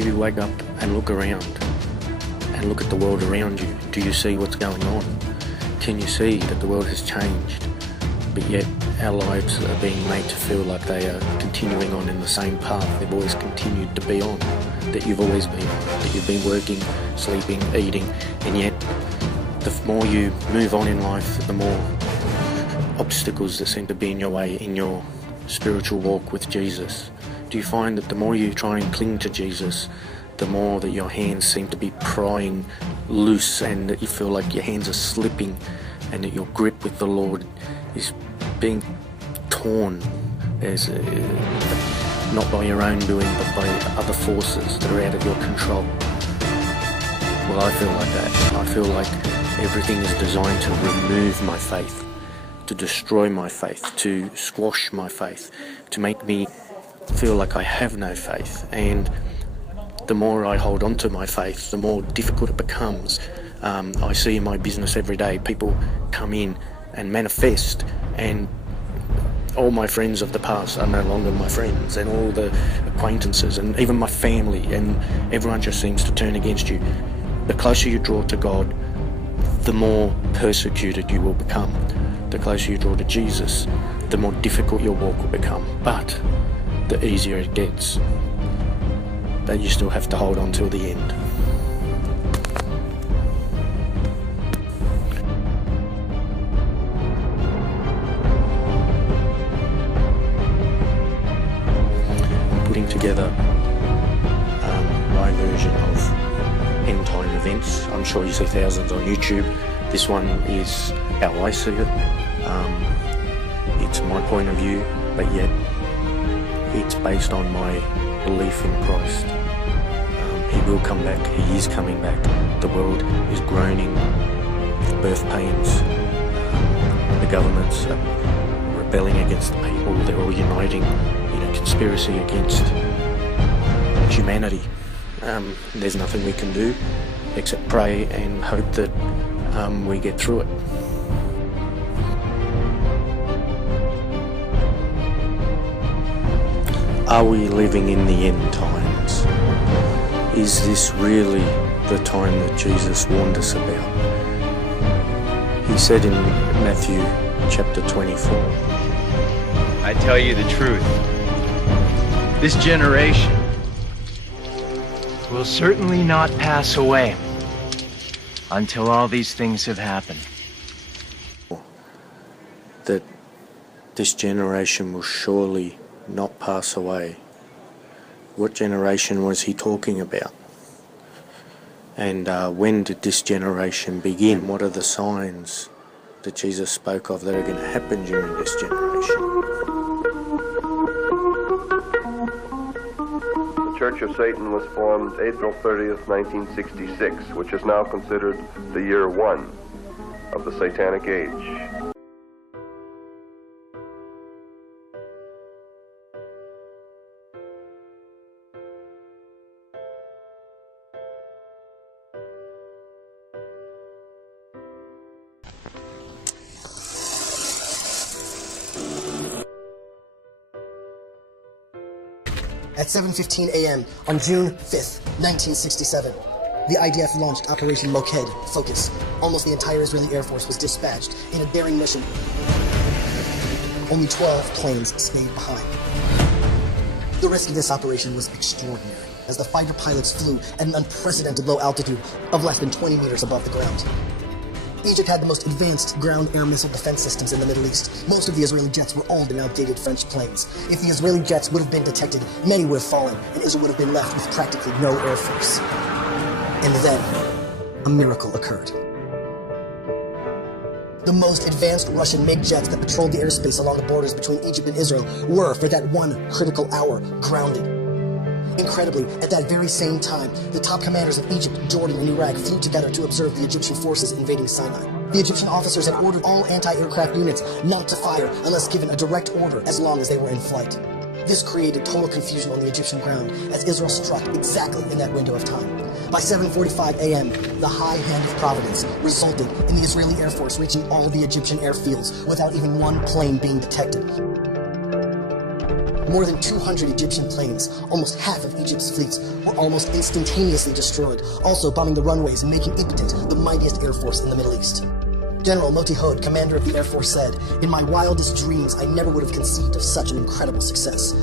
do you wake up and look around and look at the world around you? Do you see what's going on? Can you see that the world has changed, but yet our lives are being made to feel like they are continuing on in the same path they've always continued to be on, that you've always been on, that you've been working, sleeping, eating, and yet the more you move on in life, the more obstacles that seem to be in your way in your spiritual walk with Jesus. Do you find that the more you try and cling to Jesus, the more that your hands seem to be prying loose and that you feel like your hands are slipping and that your grip with the Lord is being torn as not by your own doing but by other forces that are out of your control? Well, I feel like that. I feel like everything is designed to remove my faith, to destroy my faith, to squash my faith, to make me feel like I have no faith. And the more I hold on to my faith, the more difficult it becomes. I see in my business every day, people come in and manifest, and all my friends of the past are no longer my friends, and all the acquaintances and even my family, and everyone just seems to turn against you. The closer you draw to God, the more persecuted you will become. The closer you draw to Jesus, the more difficult your walk will become, but the easier it gets. But you still have to hold on till the end. I'm putting together my version of end time events. I'm sure you see thousands on YouTube. This one is how I see it. It's my point of view, but yet it's based on my belief in Christ. He will come back. He is coming back. The world is groaning with birth pains. The governments are rebelling against the people. They're all uniting in a conspiracy against humanity. There's nothing we can do except pray and hope that we get through it. Are we living in the end times? Is this really the time that Jesus warned us about? He said in Matthew chapter 24, I tell you the truth, this generation will certainly not pass away until all these things have happened. That this generation will surely not pass away. What generation was he talking about? And when did this generation begin? What are the signs that Jesus spoke of that are going to happen during this generation? The Church of Satan was formed April 30th, 1966, which is now considered the year 1 of the Satanic Age. At 7:15 a.m. on June 5th, 1967, the IDF launched Operation Moked Focus. Almost the entire Israeli Air Force was dispatched in a daring mission. Only 12 planes stayed behind. The risk of this operation was extraordinary, as the fighter pilots flew at an unprecedented low altitude of less than 20 meters above the ground. Egypt had the most advanced ground air missile defense systems in the Middle East. Most of the Israeli jets were old and outdated French planes. If the Israeli jets would have been detected, many would have fallen, and Israel would have been left with practically no air force. And then, a miracle occurred. The most advanced Russian MiG jets that patrolled the airspace along the borders between Egypt and Israel were, for that one critical hour, grounded. Incredibly, at that very same time, the top commanders of Egypt, Jordan, and Iraq flew together to observe the Egyptian forces invading Sinai. The Egyptian officers had ordered all anti-aircraft units not to fire unless given a direct order as long as they were in flight. This created total confusion on the Egyptian ground as Israel struck exactly in that window of time. By 7:45 a.m., the high hand of Providence resulted in the Israeli Air Force reaching all of the Egyptian airfields without even one plane being detected. More than 200 Egyptian planes, almost half of Egypt's fleets, were almost instantaneously destroyed, also bombing the runways and making impotent the mightiest air force in the Middle East. General Moti Hod, commander of the Air Force, said, "In my wildest dreams, I never would have conceived of such an incredible success."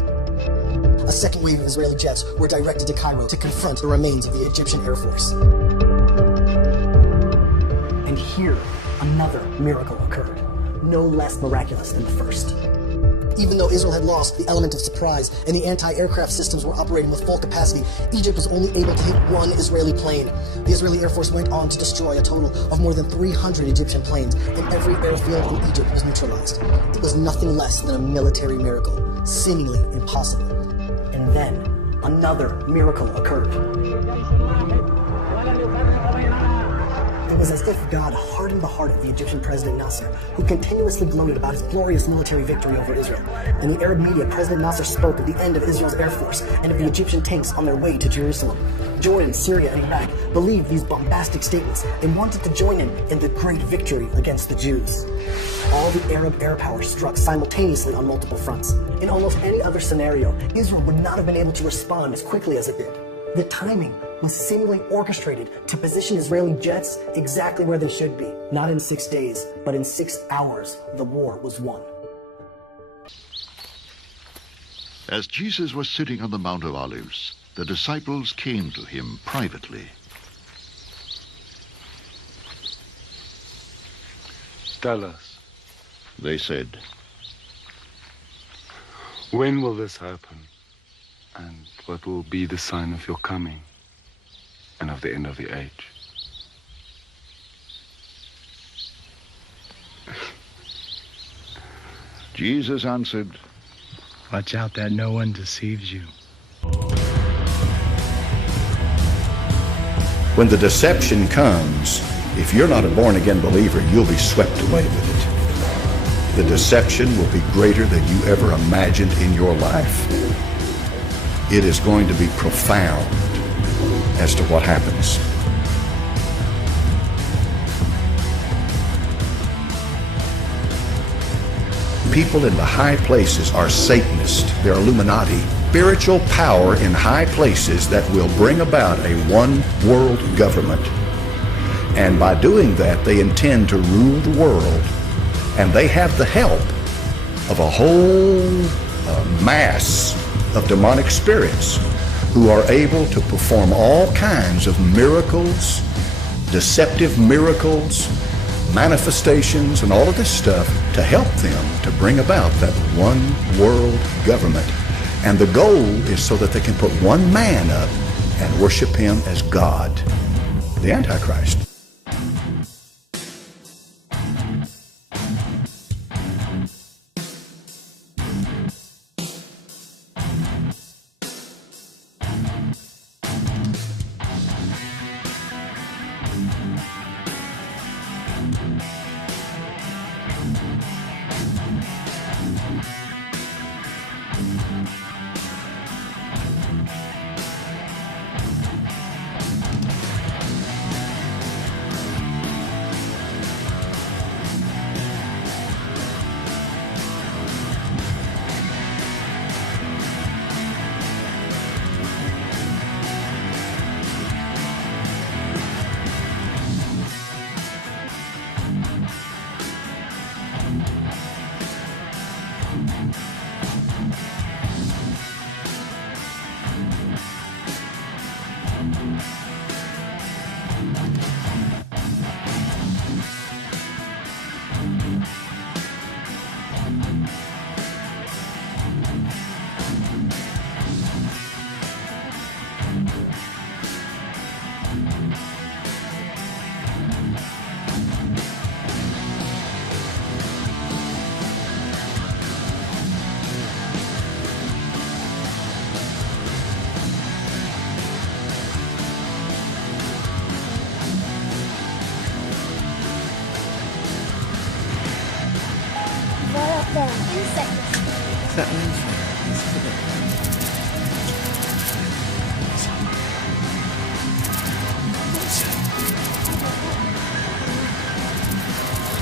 A second wave of Israeli jets were directed to Cairo to confront the remains of the Egyptian Air Force. And here, another miracle occurred, no less miraculous than the first. Even though Israel had lost the element of surprise and the anti-aircraft systems were operating with full capacity, Egypt was only able to hit one Israeli plane. The Israeli Air Force went on to destroy a total of more than 300 Egyptian planes, and every airfield in Egypt was neutralized. It was nothing less than a military miracle, seemingly impossible. And then, another miracle occurred. It was as if God hardened the heart of the Egyptian President Nasser, who continuously gloated about his glorious military victory over Israel. In the Arab media, President Nasser spoke of the end of Israel's air force and of the Egyptian tanks on their way to Jerusalem. Jordan, Syria, and Iraq believed these bombastic statements and wanted to join him in the great victory against the Jews. All the Arab air power struck simultaneously on multiple fronts. In almost any other scenario, Israel would not have been able to respond as quickly as it did. The timing was seemingly orchestrated to position Israeli jets exactly where they should be. Not in 6 days, but in 6 hours, the war was won. As Jesus was sitting on the Mount of Olives, the disciples came to him privately. Tell us, They said, when will this happen? And what will be the sign of your coming and of the end of the age? Jesus answered, Watch out that no one deceives you. When the deception comes, if you're not a born-again believer, you'll be swept away with it. The deception will be greater than you ever imagined in your life. It is going to be profound as to what happens. People in the high places are Satanists. They're Illuminati. Spiritual power in high places that will bring about a one-world government. And by doing that, they intend to rule the world. And they have the help of a whole mass of demonic spirits who are able to perform all kinds of miracles, deceptive miracles, manifestations, and all of this stuff to help them to bring about that one world government. And the goal is so that they can put one man up and worship him as God, the Antichrist.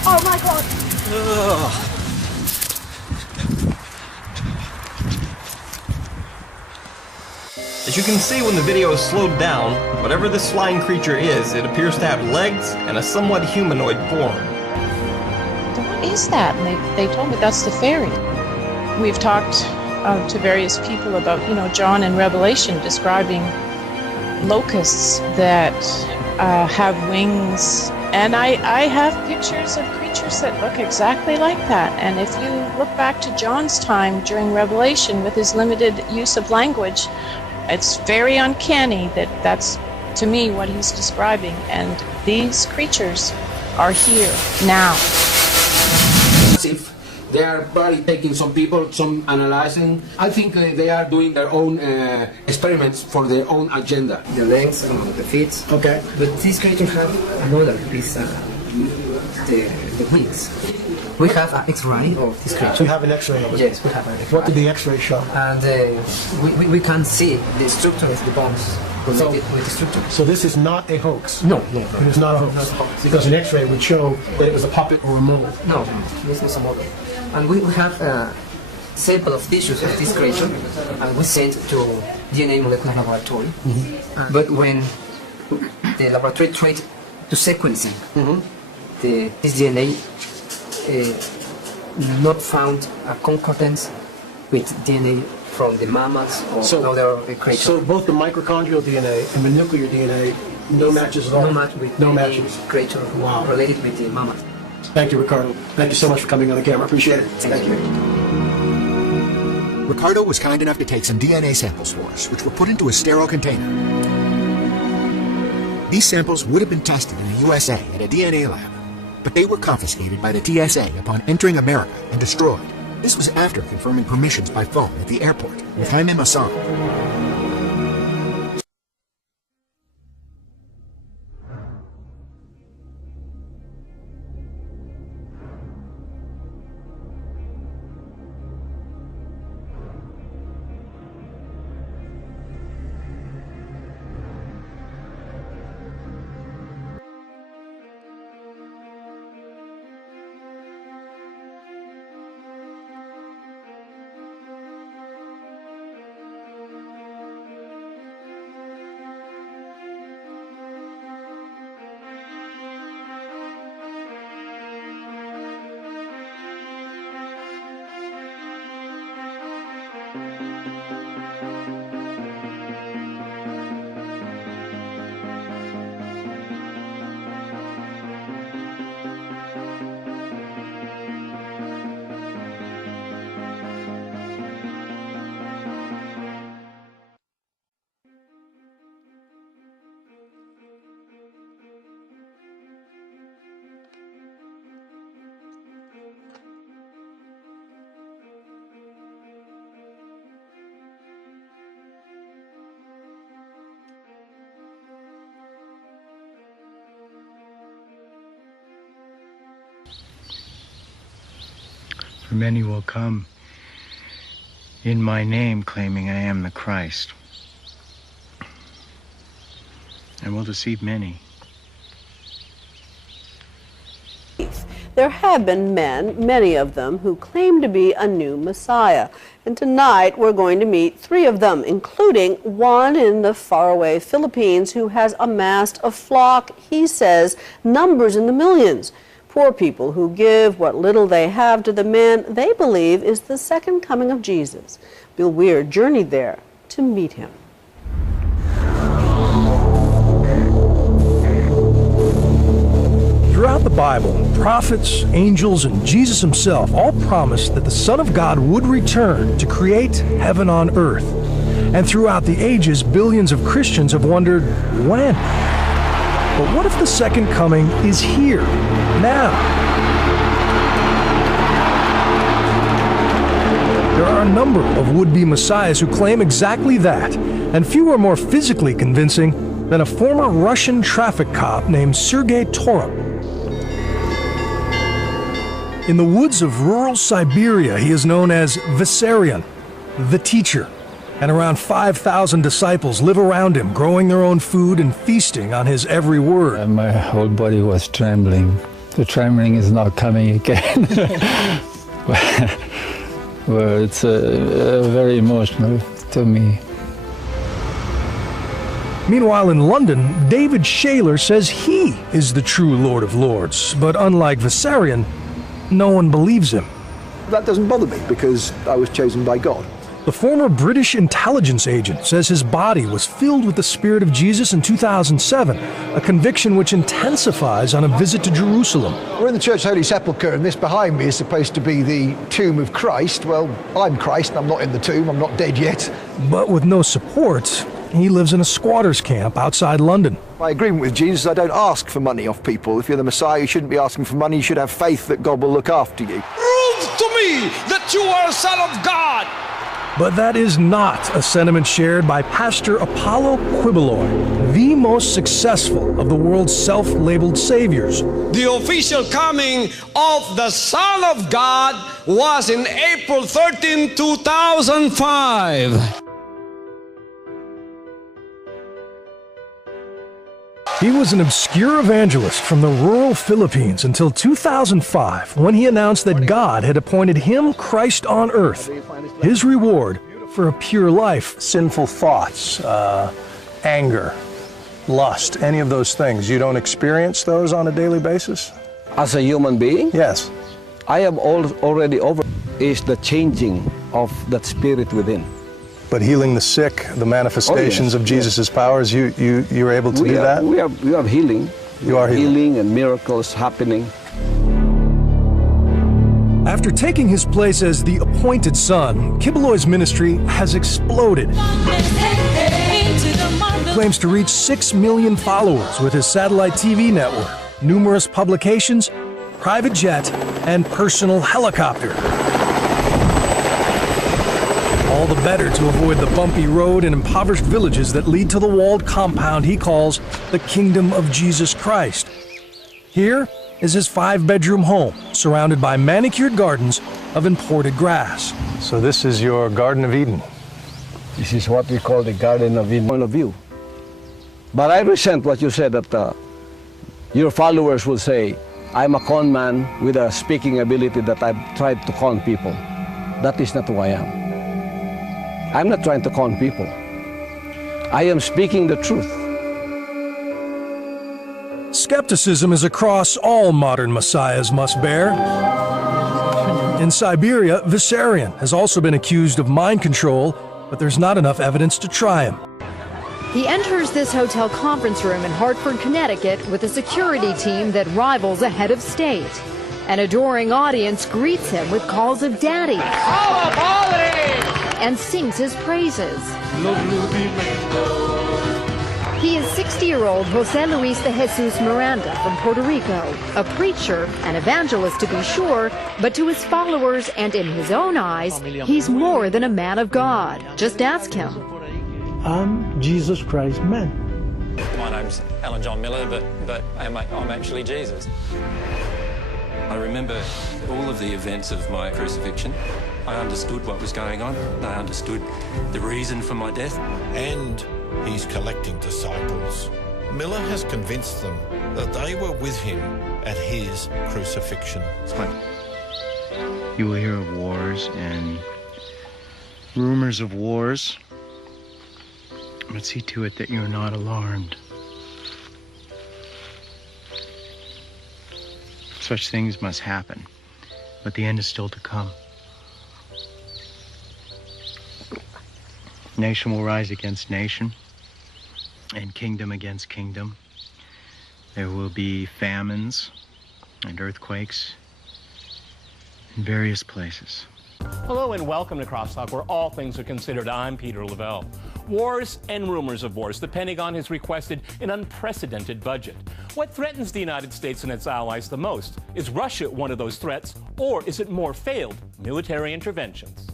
Oh my god! As you can see when the video is slowed down, whatever this flying creature is, it appears to have legs and a somewhat humanoid form. What is that? And they told me that's the fairy. We've talked to various people about, John in Revelation describing locusts that have wings. And I have pictures of creatures that look exactly like that. And if you look back to John's time during Revelation with his limited use of language, it's very uncanny that that's, to me, what he's describing. And these creatures are here now. If they are probably taking some people, some analyzing. I think they are doing their own experiments for their own agenda. The legs, the feet. Okay. But these creatures have another, is the wings. We have an X-ray of this creature. So you have an X-ray of it? Yes, we have an X-ray. What did the X-ray show? And we can see the structure of the bones connected with the structure. So this is not a hoax? No. It is not a hoax? Not a hoax. Because an X-ray would show that it was a puppet or a mold? No, this is a model. And we have a sample of tissues of this creature, and we sent to DNA molecular laboratory. Mm-hmm. But when the laboratory tried to sequencing this DNA, not found a concordance with DNA from the mammals or other creatures. So both the mitochondrial DNA and the nuclear DNA, no matches at all? No match with creature related with the mammals. Thank you, Ricardo. Thank you so much for coming on the camera. Appreciate it. Thank you. Ricardo was kind enough to take some DNA samples for us, which were put into a sterile container. These samples would have been tested in the USA at a DNA lab, but they were confiscated by the TSA upon entering America and destroyed. This was after confirming permissions by phone at the airport with Jaime Maussan. For many will come in my name, claiming I am the Christ, and will deceive many. There have been men, many of them, who claim to be a new Messiah. And tonight we're going to meet 3 of them, including one in the faraway Philippines who has amassed a flock, he says, numbers in the millions. Poor people who give what little they have to the man they believe is the second coming of Jesus. Bill Weir journeyed there to meet him. Throughout the Bible, prophets, angels, and Jesus himself all promised that the Son of God would return to create heaven on earth. And throughout the ages, billions of Christians have wondered, when? But what if the second coming is here, now? There are a number of would-be messiahs who claim exactly that, and few are more physically convincing than a former Russian traffic cop named Sergei Torop. In the woods of rural Siberia, he is known as Vissarion, the teacher, and around 5,000 disciples live around him, growing their own food and feasting on his every word. My whole body was trembling. The trembling is not coming again. Well, it's very emotional to me. Meanwhile, in London, David Shaler says he is the true Lord of Lords, but unlike Vissarion, no one believes him. That doesn't bother me because I was chosen by God. The former British intelligence agent says his body was filled with the Spirit of Jesus in 2007, a conviction which intensifies on a visit to Jerusalem. We're in the Church Holy Sepulchre, and this behind me is supposed to be the tomb of Christ. Well, I'm Christ, and I'm not in the tomb, I'm not dead yet. But with no support, he lives in a squatter's camp outside London. My agreement with Jesus, I don't ask for money off people. If you're the Messiah, you shouldn't be asking for money, you should have faith that God will look after you. Prove to me that you are a son of God! But that is not a sentiment shared by Pastor Apollo Quibeloi, the most successful of the world's self-labeled saviors. The official coming of the Son of God was in April 13, 2005. He was an obscure evangelist from the rural Philippines until 2005, when he announced that God had appointed him Christ on earth, his reward for a pure life. Sinful thoughts, anger, lust, any of those things, you don't experience those on a daily basis? As a human being? Yes. I have already is the changing of that spirit within. But healing the sick, the manifestations of Jesus' powers, you're able to do that? We have healing. You are healing and miracles happening. After taking his place as the appointed son, Quibeloi's ministry has exploded. He claims to reach 6 million followers with his satellite TV network, numerous publications, private jet, and personal helicopter. All the better to avoid the bumpy road and impoverished villages that lead to the walled compound he calls the Kingdom of Jesus Christ. Here is his 5-bedroom home, surrounded by manicured gardens of imported grass. So this is your Garden of Eden? This is what we call the Garden of Eden point of view. But I resent what you said, that your followers will say, I'm a con man with a speaking ability that I've tried to con people. That is not who I am. I'm not trying to con people. I am speaking the truth. Skepticism is a cross all modern messiahs must bear. In Siberia, Vissarion has also been accused of mind control, but there's not enough evidence to try him. He enters this hotel conference room in Hartford, Connecticut with a security team that rivals a head of state. An adoring audience greets him with calls of daddy and sings his praises. He is 60-year-old Jose Luis de Jesus Miranda from Puerto Rico, a preacher, an evangelist to be sure, but to his followers and in his own eyes, he's more than a man of God. Just ask him. I'm Jesus Christ's man. My name's Alan John Miller, but I'm actually Jesus. I remember all of the events of my crucifixion. I understood what was going on. I understood the reason for my death. And he's collecting disciples. Miller has convinced them that they were with him at his crucifixion. You will hear of wars and rumors of wars, but see to it that you're not alarmed. Such things must happen, but the end is still to come. Nation will rise against nation, and kingdom against kingdom. There will be famines and earthquakes in various places. Hello and welcome to Crosstalk, where all things are considered. I'm Peter Lavelle. Wars and rumors of wars. The Pentagon has requested an unprecedented budget. What threatens the United States and its allies the most? Is Russia one of those threats, or is it more failed military interventions?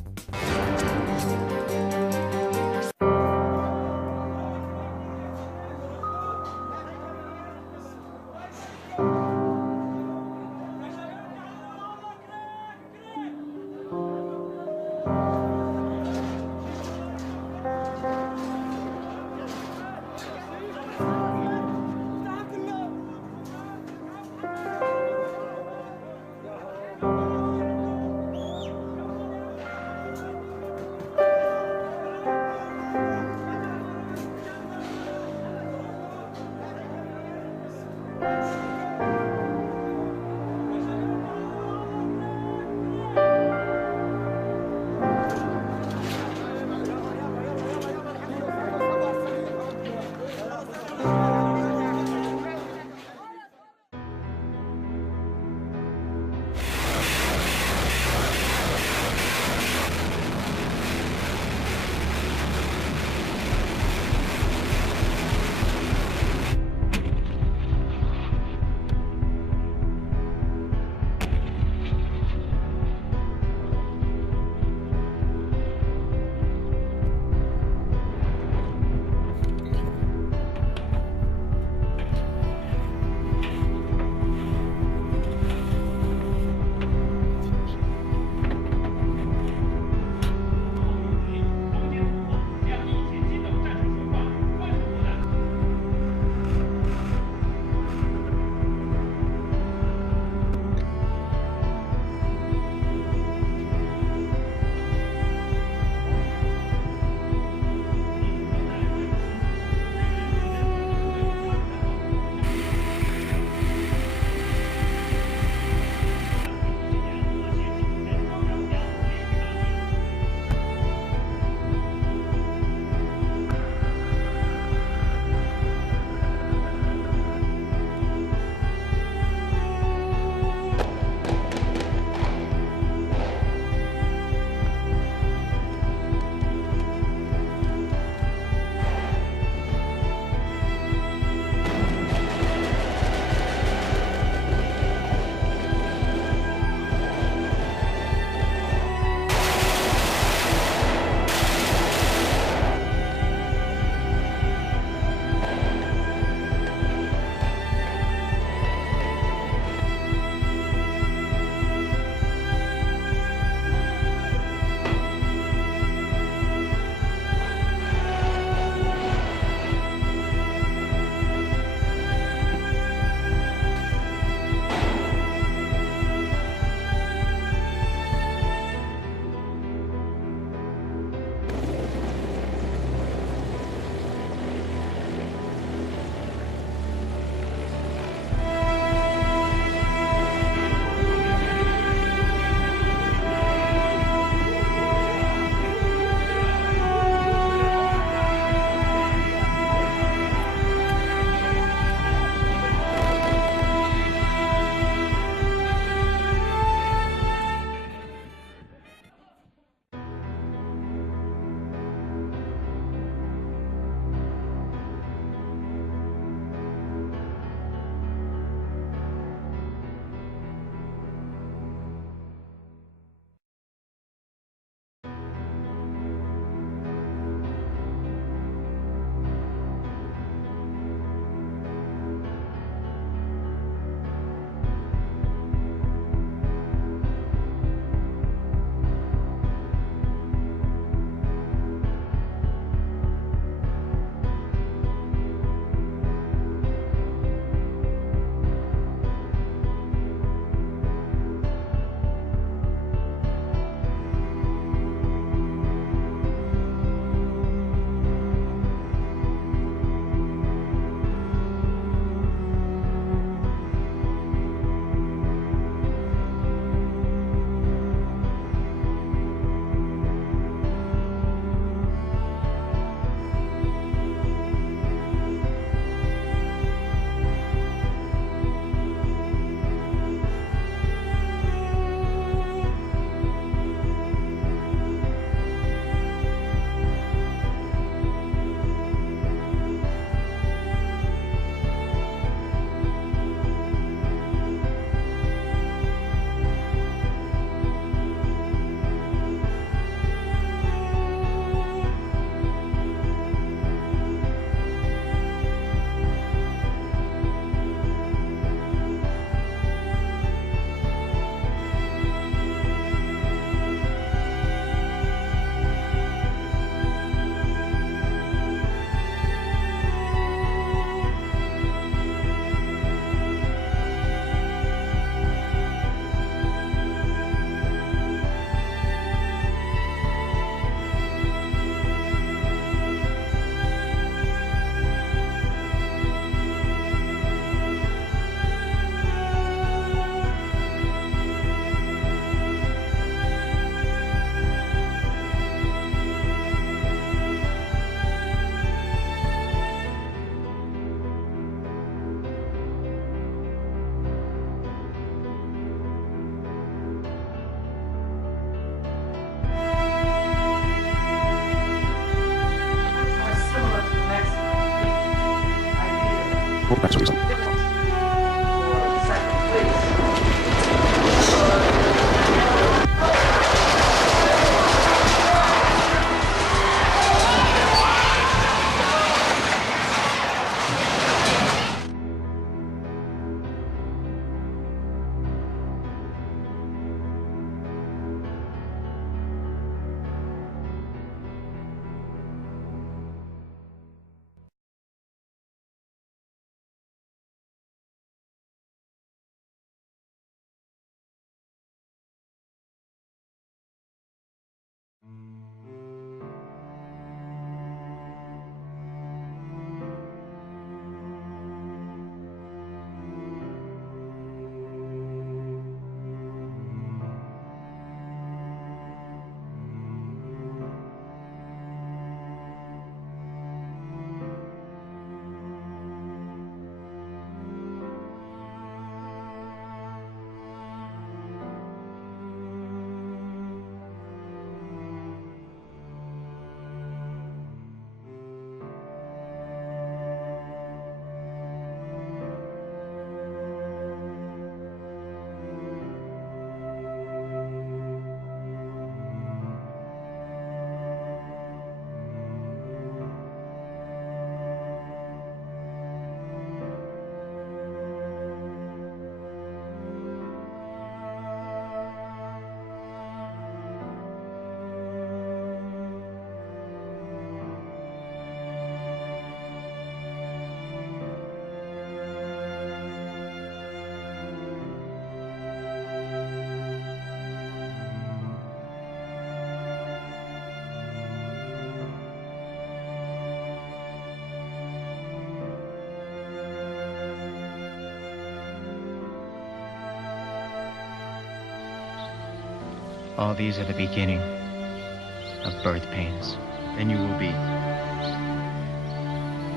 All these are the beginning of birth pains. Then you will be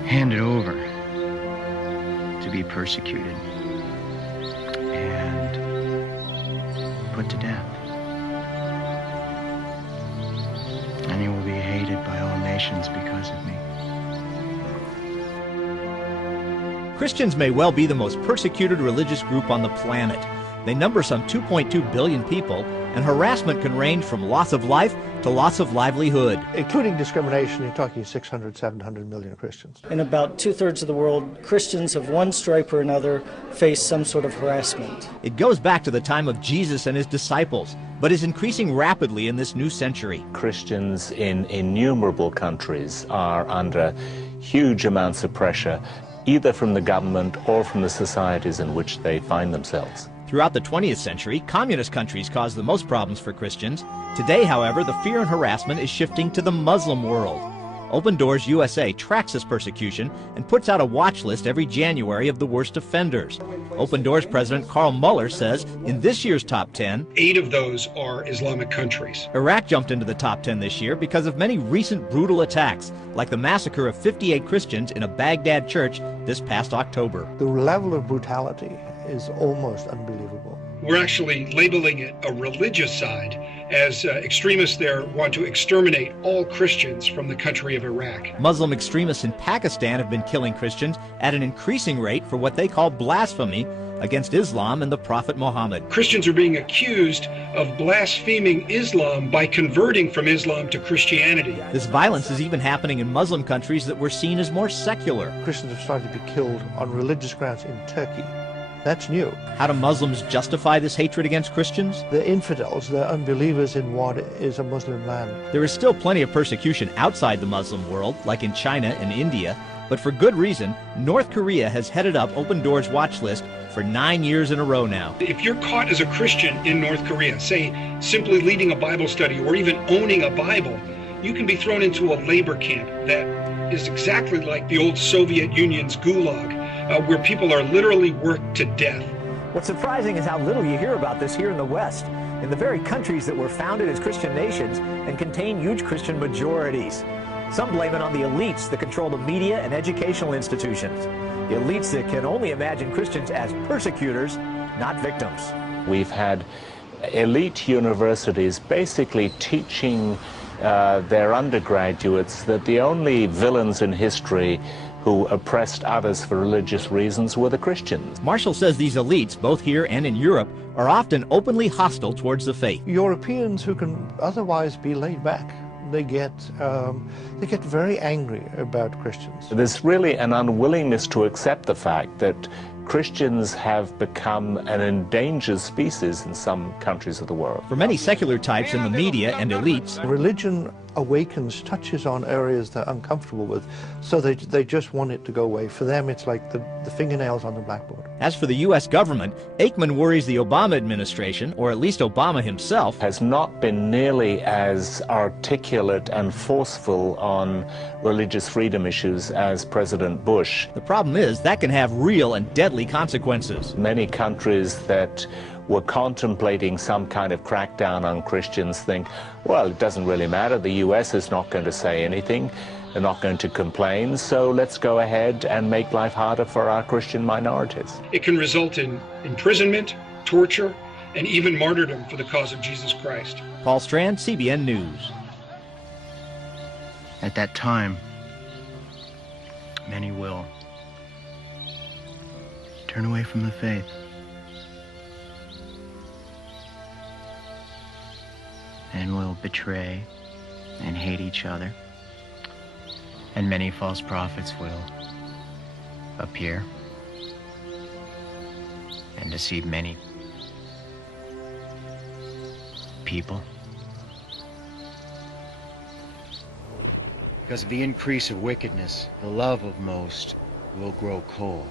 handed over to be persecuted and put to death. And you will be hated by all nations because of me. Christians may well be the most persecuted religious group on the planet. They number some 2.2 billion people, and harassment can range from loss of life to loss of livelihood. Including discrimination, you're talking 600, 700 million Christians. In about 2/3 of the world, Christians of one stripe or another face some sort of harassment. It goes back to the time of Jesus and his disciples, but is increasing rapidly in this new century. Christians in innumerable countries are under huge amounts of pressure, either from the government or from the societies in which they find themselves. Throughout the 20th century, communist countries caused the most problems for Christians. Today, however, the fear and harassment is shifting to the Muslim world. Open Doors USA tracks this persecution and puts out a watch list every January of the worst offenders. Open Doors President Carl Muller says in this year's top 10, 8 of those are Islamic countries. Iraq jumped into the top 10 this year because of many recent brutal attacks, like the massacre of 58 Christians in a Baghdad church this past October. The level of brutality is almost unbelievable. We're actually labeling it a religious side, as extremists there want to exterminate all Christians from the country of Iraq. Muslim extremists in Pakistan have been killing Christians at an increasing rate for what they call blasphemy against Islam and the Prophet Muhammad. Christians are being accused of blaspheming Islam by converting from Islam to Christianity. This violence is even happening in Muslim countries that were seen as more secular. Christians have started to be killed on religious grounds in Turkey. That's new. How do Muslims justify this hatred against Christians? They're infidels, they're unbelievers in what is a Muslim land. There is still plenty of persecution outside the Muslim world, like in China and India, but for good reason. North Korea has headed up Open Doors' watch list for 9 years in a row now. If you're caught as a Christian in North Korea, say simply leading a Bible study or even owning a Bible, you can be thrown into a labor camp that is exactly like the old Soviet Union's gulag, where people are literally worked to death. What's surprising is how little you hear about this here in the West, in the very countries that were founded as Christian nations and contain huge Christian majorities. Some blame it on the elites that control the media and educational institutions. The elites that can only imagine Christians as persecutors, not victims. We've had elite universities basically teaching their undergraduates that the only villains in history who oppressed others for religious reasons were the Christians. Marshall says these elites, both here and in Europe, are often openly hostile towards the faith. Europeans who can otherwise be laid back, they get very angry about Christians. There's really an unwillingness to accept the fact that Christians have become an endangered species in some countries of the world. For many secular types in the media and elites, religion awakens, touches on areas they're uncomfortable with, so they just want it to go away. For them, it's like the fingernails on the blackboard. As for the U.S. government, Aikman worries the Obama administration, or at least Obama himself, has not been nearly as articulate and forceful on religious freedom issues as President Bush. The problem is that can have real and deadly consequences. Many countries that were contemplating some kind of crackdown on Christians think, well, it doesn't really matter. The U.S. is not going to say anything. They're not going to complain, so let's go ahead and make life harder for our Christian minorities. It can result in imprisonment, torture, and even martyrdom for the cause of Jesus Christ. Paul Strand, CBN News. At that time, many will turn away from the faith. And will betray and hate each other. And many false prophets will appear and deceive many people. Because of the increase of wickedness, the love of most will grow cold.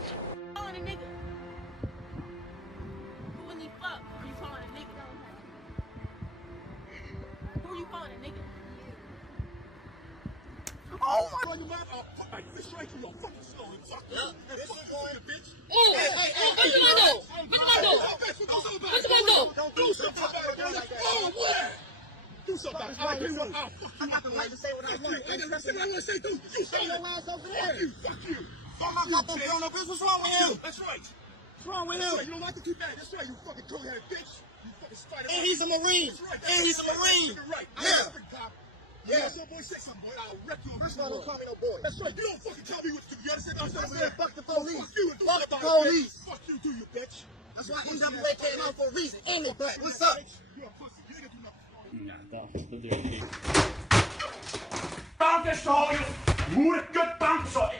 And he's a Marine. And he's a Marine. Yeah. Yeah. First of all, don't call me no boy. That's right. You don't fucking tell me what to do. You understand? I said, fuck the police. Fuck the police. Fuck you too, you bitch. That's why NWA came out for a reason. Ain't it, black? What's up? You're a pussy. You ain't gonna do nothing. Dankeschön. Gute Dankeschön.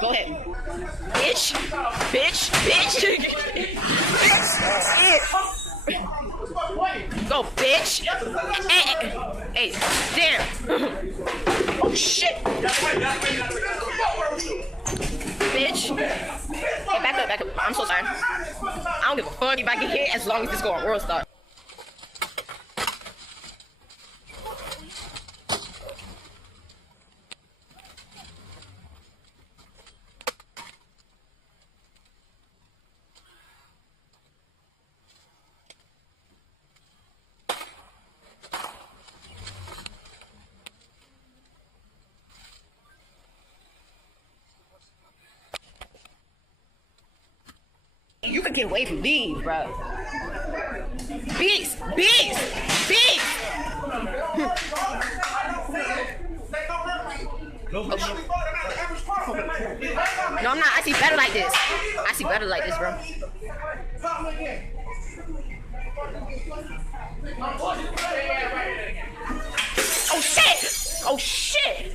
Go ahead. Bitch. Bitch. Bitch. Go, bitch. Hey, damn. Oh, shit. Bitch. Hey, back up, back up. I'm so sorry. I don't give a fuck if I get hit as long as this go on World Star. You can get away if you leave, bro. Beast! Beast! Beast! Oh, no, I'm not. I see better like this. I see better like this, bro. Oh, shit! Oh, shit!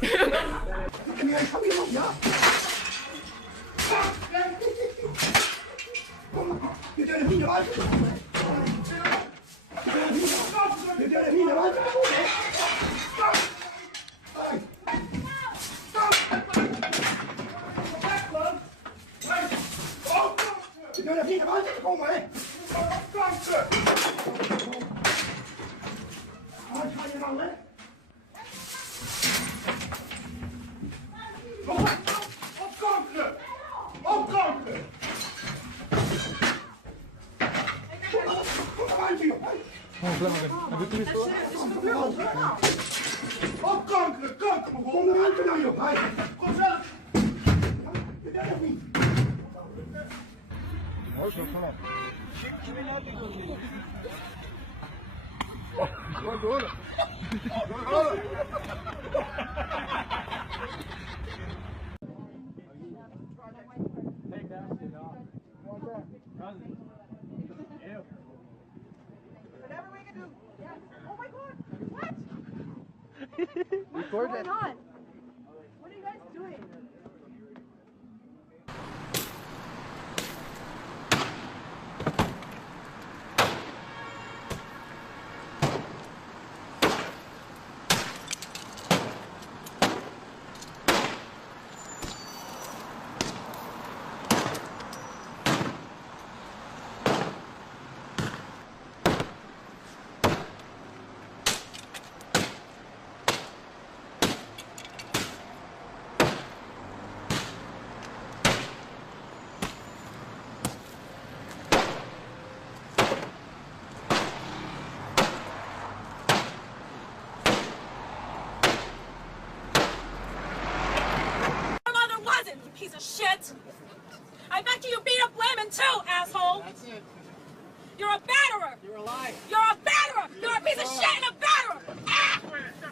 Whatever we can do. Yes. Oh my God. What? What's going on? What are you guys doing? Piece of shit! I bet you beat up women too, asshole! That's it. You're a batterer! You're a liar. You're a batterer! You're a piece of shit and a batterer! Ah!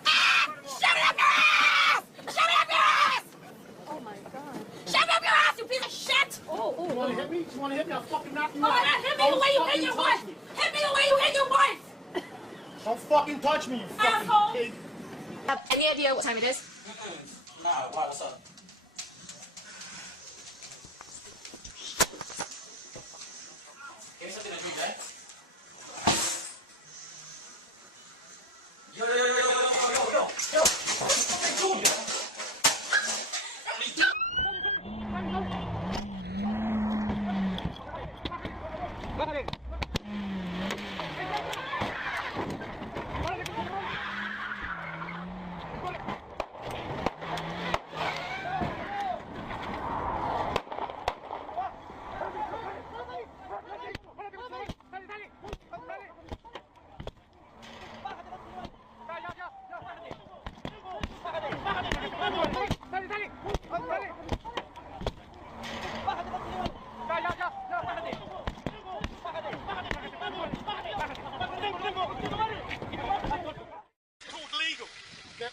Ah! Shove it up your ass! Shove it up your ass! Oh my God. Shove it up your ass, you piece of shit! Oh, you want to hit me? You want to hit me? I'll fucking knock you Oh, out. hit me the way you hit your wife! Hit me the way you hit your wife! Don't fucking touch me, you fucking Asshole. pig. Have any idea what time it is? Nah, why? What's up? Give me something to drink, right? Yo, yo, yo, yo, yo, yo, yo, yo. What are you doing?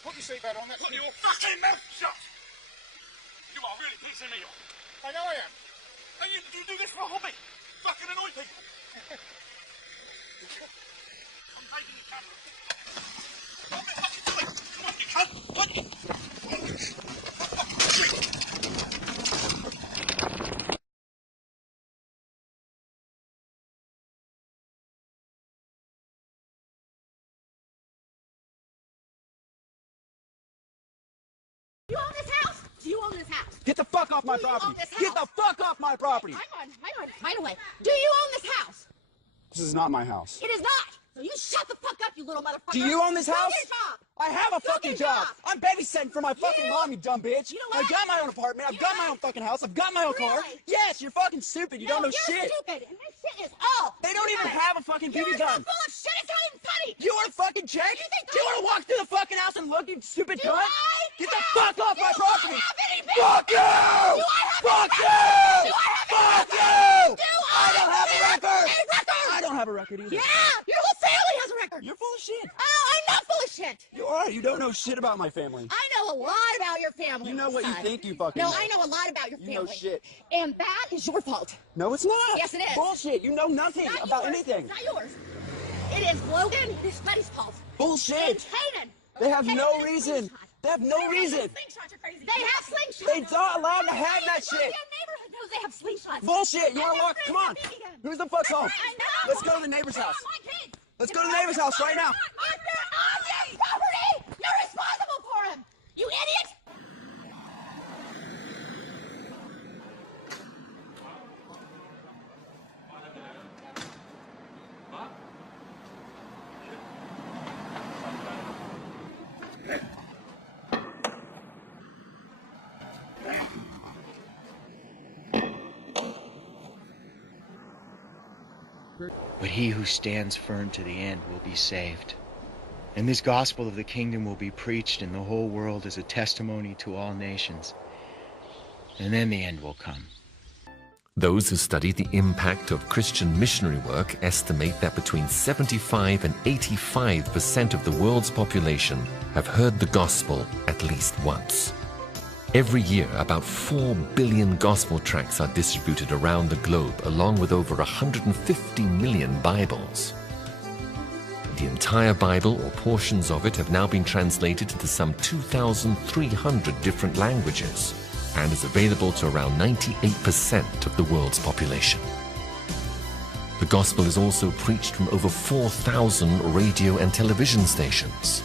Put your seatbelt on. Put your fucking mouth shut! You are really pissing me off. I know I am. And you do this for a hobby. Fucking annoy people. I'm taking your camera. What the fuck are you doing? Come on, you cunt. What? You own this house? Do you own this house? Get the fuck off my property! Get the fuck off my property! Hang on. By the way, do you own this house? This is not my house. It is not. So you shut the fuck up, you little motherfucker. Do you own this house? Go get a job. I have a Go fucking get a job. I'm babysitting for my fucking mom, you dumb bitch. You know I what? got my own apartment. I've got my own fucking house. I've got my own car. Really? Yes, you're fucking stupid. You don't know you're shit. Stupid, and this shit is all. They don't even stupid. have a fucking BB You're gun. so full of shit. It's not even funny. Do you want to fucking check? Do you want to walk through the fucking house and look, you stupid Do cunt? I Get the have- fuck off my Do property! I have any Fuck you! Do I have Fuck any you! record? Do I have Fuck any you! record? Do I don't have a record! A record? I don't have a record either. Yeah, your whole family has a record. You're full of shit. Oh, I'm not full of shit. You are. You don't know shit about my family. I know a lot about your family. You know what you son. think you fucking No, know. I know a lot about your family. You know shit. And that is your fault. No, it's not. Yes, it is. Bullshit. You know nothing Not about yours. anything. It's not yours. It is Logan, his buddy's fault. Bullshit. And Kaden. They have Kaden no has reason. slingshots. They have no reason. Slingshots are crazy. They have slingshots. They're not allowed to have that Everybody shit. in the neighborhood knows they have slingshots. Bullshit. You And want to walk? they're Come on. bringing them. Who's the fuck's home? I know. Let's go to the neighbor's house. My kids. Let's go to the neighbor's house right now. On your property. You're responsible for him. You idiot. But he who stands firm to the end will be saved. And this gospel of the kingdom will be preached in the whole world as a testimony to all nations. And then the end will come. Those who study the impact of Christian missionary work estimate that between 75 and 85% of the world's population have heard the gospel at least once. Every year, about 4 billion gospel tracts are distributed around the globe, along with over 150 million Bibles. The entire Bible, or portions of it, have now been translated into some 2,300 different languages and is available to around 98% of the world's population. The gospel is also preached from over 4,000 radio and television stations.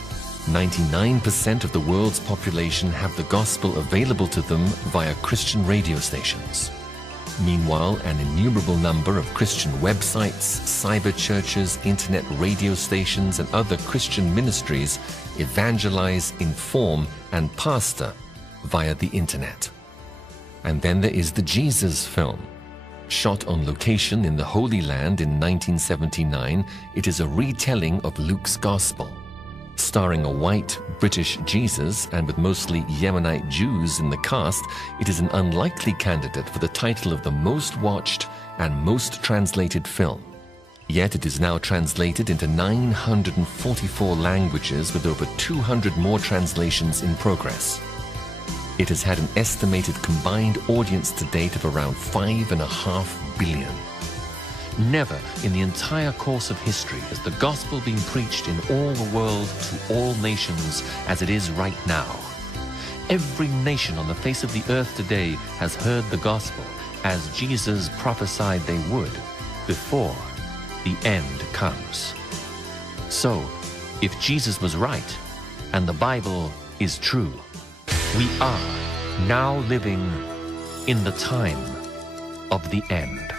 99% of the world's population have the gospel available to them via Christian radio stations. Meanwhile, an innumerable number of Christian websites, cyber churches, internet radio stations, and other Christian ministries evangelize, inform, and pastor via the internet. And then there is the Jesus film. Shot on location in the Holy Land in 1979, it is a retelling of Luke's gospel. Starring a white British Jesus and with mostly Yemenite Jews in the cast, it is an unlikely candidate for the title of the most watched and most translated film. Yet it is now translated into 944 languages with over 200 more translations in progress. It has had an estimated combined audience to date of around 5.5 billion. Never in the entire course of history has the gospel been preached in all the world to all nations as it is right now. Every nation on the face of the earth today has heard the gospel as Jesus prophesied they would before the end comes. So, if Jesus was right and the Bible is true, we are now living in the time of the end.